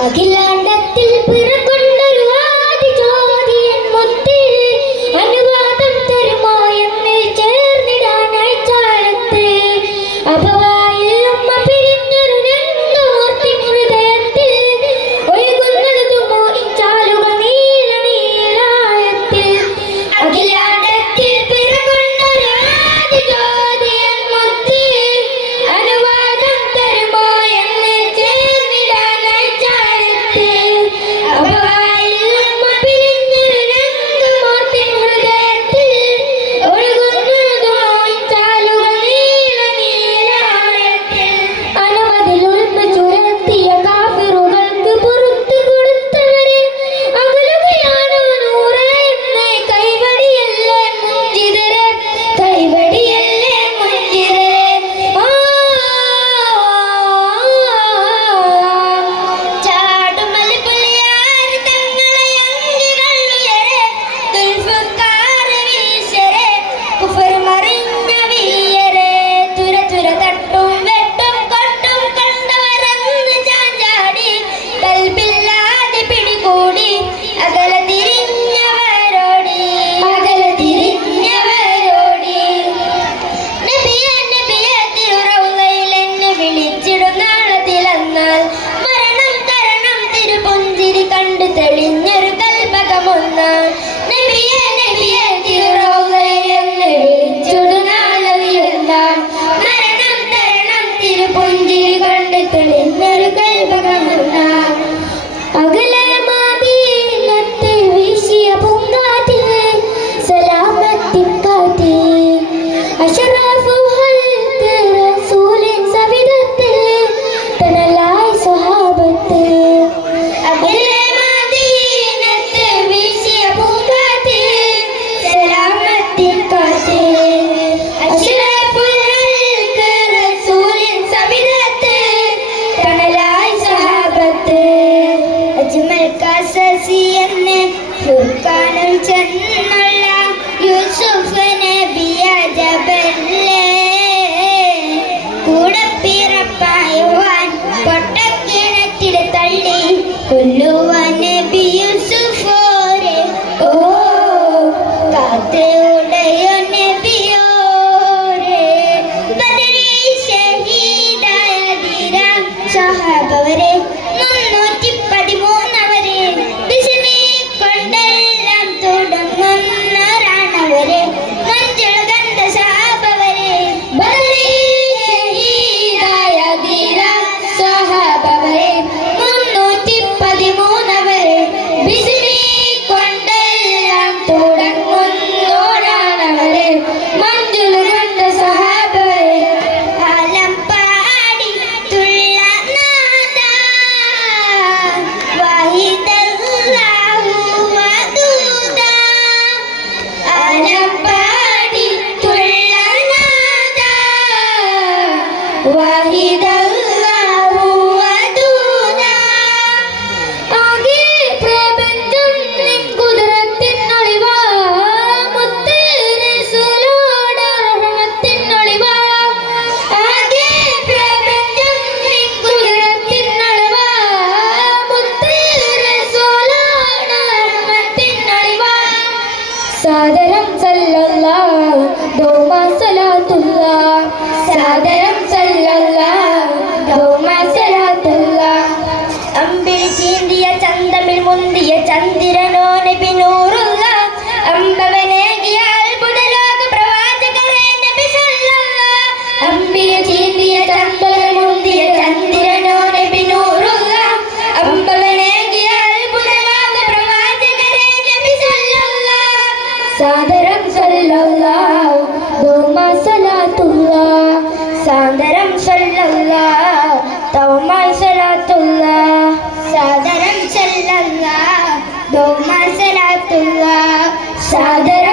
അഖിലാണ്ടത്തിൽ പിറകൊണ്ടൊരു ആദിജ്യോതിയൻ മുത്ത് അനുവാദം തരുമോ എന്ന് ചേർന്നിടാനായി ചാലത്ത് അഭവായിൽ അമ്മ പിരിഞ്ഞൊരു രണ്ടോർത്തിൻ ഹൃദയത്തിൽ ഒഴുകുന്നതുമോ ഈ ചാലുകൾ നീല നീലായത്തിൽ അഖിലാണ്ടത്തിൽ പിറകൊണ്ടൊരു ആദിജ്യോതിയൻ മുത്ത് അനുവാദം തരുമോ എന്ന് ചേർന്നിടാനായി ചാലത്ത് അഭവായിൽ അമ്മ പിരിഞ്ഞൊരു രണ്ടോർത്തിൻ ഹൃദയത്തിൽ ഒഴുകുന്നതുമോ ഈ ചാലുകൾ നീല നീലായത്തിൽ അനവധിലുൾമ ചുരത്തിയ കാഫിറുകൾക്ക് പുറത്തു കൊടുത്തവരെ അകലുകയാണോ നൂറേ എന്ന് കൈവടിയല്ലേ മുഞ്ചിതരെ കൈവടിയല്ലേ മുഞ്ചിതരെ ചാടുമലി പുലിയാർ തങ്ങളെ അങ്കികളുയരെ ദുൽഫക്കാർ വീശരെ കുഫർ മറിഞ്ഞ വീയരെ തുര തുര തട്ടും വെട്ടും കൊട്ടും കണ്ടവരന്ന് ചാഞ്ചാടി കൽബില്ലാതെ പിടികൂടി അകല തിരിഞ്ഞവരോടി നബിയെ നബിയെ തിരുറൗളയിൽ എന്നെ വിളിച്ചിടും നാളത്തിലെന്നാൽ മരണം തരണം തിരുപുഞ്ചിരി കണ്ട് തെളിഞ്ഞൊരു കൽപകമൊന്നാൽ നബിയെ നബിയെ തിരുറൗളയിൽ എന്നെ വിളിച്ചിടും നാളത്തിലെന്നാൽ മരണം തരണം തിരുപുഞ്ചിരി കണ്ട് തെളിഞ്ഞൊരു കൽപകമൊന്നാൽ അകലെ മദീനത്തിൽ വീശിയ പൂങ്കാറ്റിൽ സലാമത്തിൻ കാറ്റ് അശറഫു ഹൽക്ക് റസൂലിൻ സവിധത്തിൽ തണലായി സ്വഹാബത്ത് അകലെ മദീനത്തിൽ വീശിയ പൂങ്കാറ്റിൽ സലാമത്തിൻ കാറ്റ് അശറഫു ഹൽക്ക് റസൂലിൻ സവിധത്തിൽ തണലായി സ്വഹാബത്ത് അജ്മൽ കസസി എന്ന് ഫുർഖാനിൽ ചെന്നുള്ള യൂസുഫ് നബിയ ജബല്ലേ കൂടെ പിറപ്പായുവാൻ പൊട്ടക്കിണറ്റിൽ തള്ളി കൊല്ലുവാൻ നബി യൂസുഫോരെ ഓ കാത്തയുടയോ നബിയോരെ ബദരി ഷഹീദായ ധീര സഹാബവരെ 313 അവരെ ബിസ്മി കൊണ്ടെല്ലാം തുടങ്ങുന്നവരാണവരെ മഞ്ജുള ഗന്ധ സഹാബവരെ ബദരി ഷഹീദായ ധീര സഹാബവരെ 313 അവരെ ബിസ്മി കൊണ്ടെല്ലാം തുടങ്ങുന്നവരാണവരെ മഞ്ജുള ഗന്ധ സഹാബവരെ ആലം പാടി തുള്ള നാദ വാഹിദല്ലാഹു വദൂദ ആലം പാടി തുള്ള നാദ വാഹിദല്ലാഹു വദൂദ ആകെ പ്രപഞ്ചം നിൻ കുദറത്തിൻ ഒളിവാ മുത്ത് റസൂലോട് റഹ്മത്തിൻ ഒളിവാ ആകെ പ്രപഞ്ചം നിൻ കുദറത്തിൻ ഒളിവാ മുത്ത് റസൂലോട് റഹ്മത്തിൻ ഒളിവാ സാദരം സല്ലല്ലാഹു ദൗമ സലാത്തുല്ലാഹ് സാദരം സല്ലല്ലാഹു ദൗമ സലാത്തുല്ലാഹ് അമ്പിൽ ചീന്തിയ ചന്തമിൽ മുന്തിയ ചന്ദ്രനോ നബി നൂറുള്ള അമ്പവനേകിയ അത്ഭുതലോക പ്രവാചകരെ നബി സല്ലല്ലാഹ് അമ്പിൽ ചീന്തിയ ചന്തമിൽ മുന്തിയ ചന്ദ്രനോ നബി നൂറുള്ള അമ്പവനേകിയ അത്ഭുതലോക പ്രവാചകരെ നബി സല്ലല്ലാഹ് സാദരം സല്ലല്ലാഹു ദൗമ സലാത്തുല്ലാഹ് സാദരം സല്ലല്ലാഹു ദൗമ സലാത്തുല്ലാഹ് സാദരം സല്ലല്ലാഹു ദൗമ സലാത്തുല്ലാഹ് സാദരം